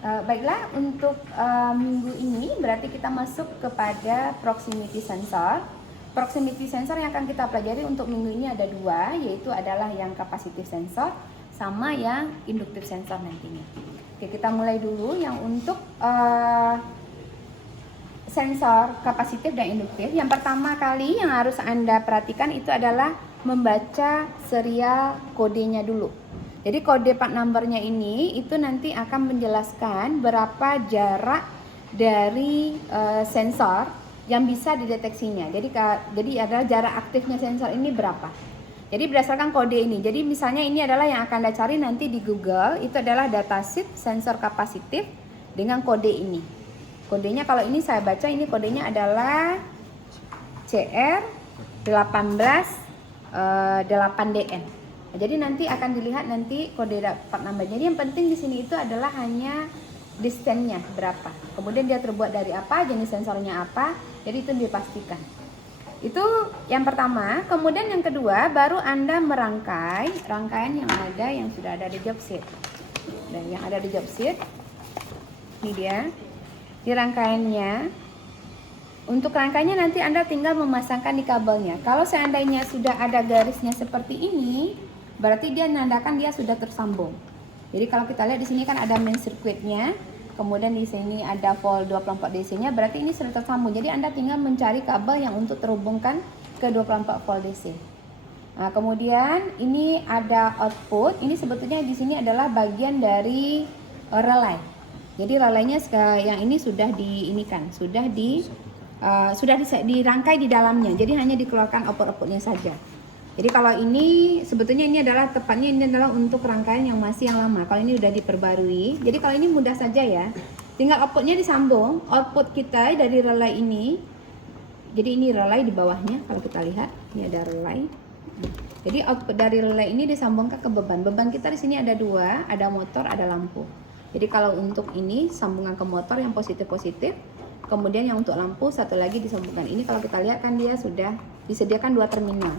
Baiklah, untuk minggu ini berarti kita masuk kepada proximity sensor. Proximity sensor yang akan kita pelajari untuk minggu ini ada dua, yaitu adalah yang capacitive sensor sama yang inductive sensor nantinya. Oke, kita mulai dulu yang untuk sensor kapasitif dan induktif. Yang pertama kali yang harus Anda perhatikan itu adalah membaca serial kodenya dulu. Jadi kode part numbernya ini itu nanti akan menjelaskan berapa jarak dari sensor yang bisa dideteksinya. Jadi adalah jarak aktifnya sensor ini berapa. Jadi berdasarkan kode ini. Jadi misalnya ini adalah yang akan Anda cari nanti di Google, itu adalah datasheet sensor kapasitif dengan kode ini. Kodenya kalau ini saya baca, ini kodenya adalah CR18 8DN. Jadi nanti akan dilihat nanti kode part number. Jadi yang penting di sini itu adalah hanya distance-nya berapa. Kemudian dia terbuat dari apa, jenis sensornya apa. Jadi itu dipastikan. Itu yang pertama. Kemudian yang kedua, baru Anda merangkai rangkaian yang ada yang sudah ada di job sheet. Dan yang ada di job sheet ini dia. Di rangkaiannya, untuk rangkaiannya nanti Anda tinggal memasangkan di kabelnya. Kalau seandainya sudah ada garisnya seperti ini, berarti dia menandakan dia sudah tersambung. Jadi kalau kita lihat di sini kan ada main circuitnya, kemudian di sini ada volt 24 DC-nya, berarti ini sudah tersambung. Jadi Anda tinggal mencari kabel yang untuk terhubungkan ke 24 volt DC. Nah, kemudian ini ada output. Ini sebetulnya di sini adalah bagian dari relay. Jadi relaynya yang ini sudah dirangkai di dalamnya. Jadi hanya dikeluarkan output-outputnya saja. Jadi kalau ini sebetulnya ini adalah untuk rangkaian yang masih yang lama. Kalau ini sudah diperbarui. Jadi kalau ini mudah saja ya. Tinggal outputnya disambung. Output kita dari relay ini. Jadi ini relay di bawahnya. Kalau kita lihat ini ada relay. Jadi output dari relay ini disambungkan ke beban. Beban kita di sini ada dua. Ada motor, ada lampu. Jadi kalau untuk ini sambungan ke motor yang positif-positif. Kemudian yang untuk lampu satu lagi disambungkan. Ini kalau kita lihat kan dia sudah disediakan dua terminal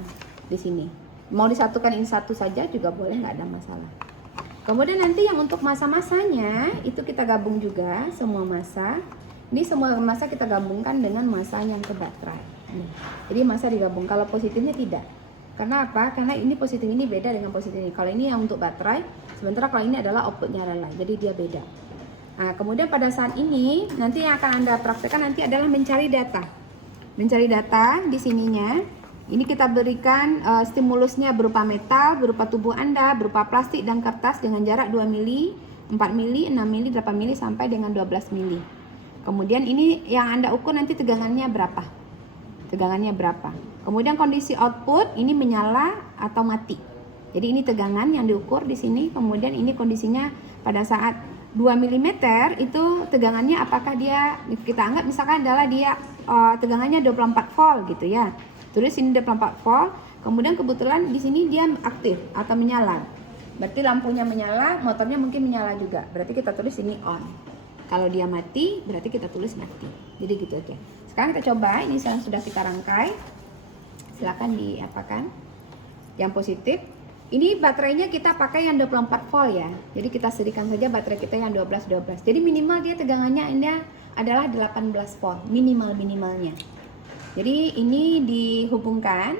di sini. Mau disatukan ini satu saja juga boleh, nggak ada masalah. Kemudian nanti yang untuk masa-masanya itu kita gabung juga semua masa. Ini semua masa kita gabungkan dengan masa yang ke baterai. Jadi masa digabung. Kalau positifnya tidak. Karena apa? Karena ini positif ini beda dengan positif ini. Kalau ini yang untuk baterai, sementara kalau ini adalah outputnya relay. Jadi dia beda. Nah, kemudian pada saat ini nanti yang akan Anda praktekkan nanti adalah mencari data. Mencari data di sininya. Ini kita berikan stimulusnya berupa metal, berupa tubuh Anda, berupa plastik dan kertas dengan jarak 2 mili, 4 mili, 6 mili, 8 mili sampai dengan 12 mili. Kemudian ini yang Anda ukur nanti tegangannya berapa. Tegangannya berapa. Kemudian kondisi output ini menyala atau mati. Jadi ini tegangan yang diukur di sini. Kemudian ini kondisinya pada saat 2 mm itu tegangannya apakah dia, kita anggap misalkan adalah dia tegangannya 24 volt gitu ya. Tulis ini 24 volt, kemudian kebetulan di sini dia aktif atau menyala. Berarti lampunya menyala, motornya mungkin menyala juga. Berarti kita tulis ini on. Kalau dia mati, berarti kita tulis mati. Jadi gitu aja. Sekarang kita coba, ini sudah kita rangkai. Silakan diapakan. Yang positif. Ini baterainya kita pakai yang 24 volt ya. Jadi kita serikan saja baterai kita yang 12. Jadi minimal dia tegangannya ini adalah 18 volt, minimalnya. Jadi ini dihubungkan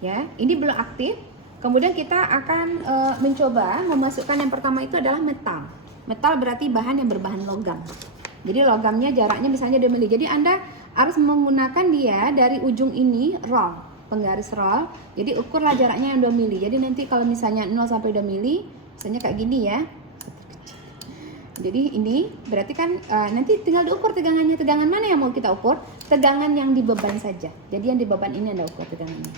ya. Ini belum aktif. Kemudian kita akan mencoba memasukkan yang pertama itu adalah metal. Metal berarti bahan yang berbahan logam. Jadi logamnya jaraknya misalnya 2 mili. Jadi Anda harus menggunakan dia dari ujung ini roll, penggaris roll. Jadi ukurlah jaraknya yang 2 mili. Jadi nanti kalau misalnya 0 sampai 2 mili, misalnya kayak gini ya. Jadi ini berarti kan nanti tinggal diukur tegangannya. Tegangan mana yang mau kita ukur? Tegangan yang di beban saja. Jadi yang di beban ini Anda ukur tegangannya.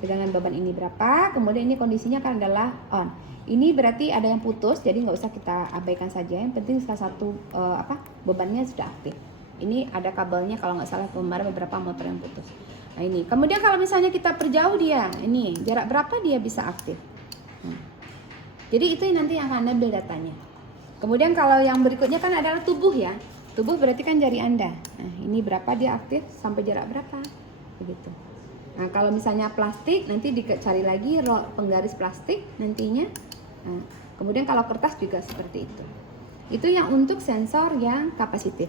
Tegangan beban ini berapa? Kemudian ini kondisinya kan adalah on. Ini berarti ada yang putus, jadi nggak usah kita abaikan saja. Yang penting salah satu bebannya sudah aktif. Ini ada kabelnya kalau nggak salah kemarin beberapa motor yang putus. Nah ini. Kemudian kalau misalnya kita perjauh dia, ini jarak berapa dia bisa aktif? Jadi itu nanti yang akan ambil datanya. Kemudian kalau yang berikutnya kan adalah tubuh ya. Tubuh berarti kan jari Anda. Nah, ini berapa dia aktif sampai jarak berapa? Begitu. Nah, kalau misalnya plastik nanti dicari lagi penggaris plastik nantinya. Nah, kemudian kalau kertas juga seperti itu. Itu yang untuk sensor yang kapasitif.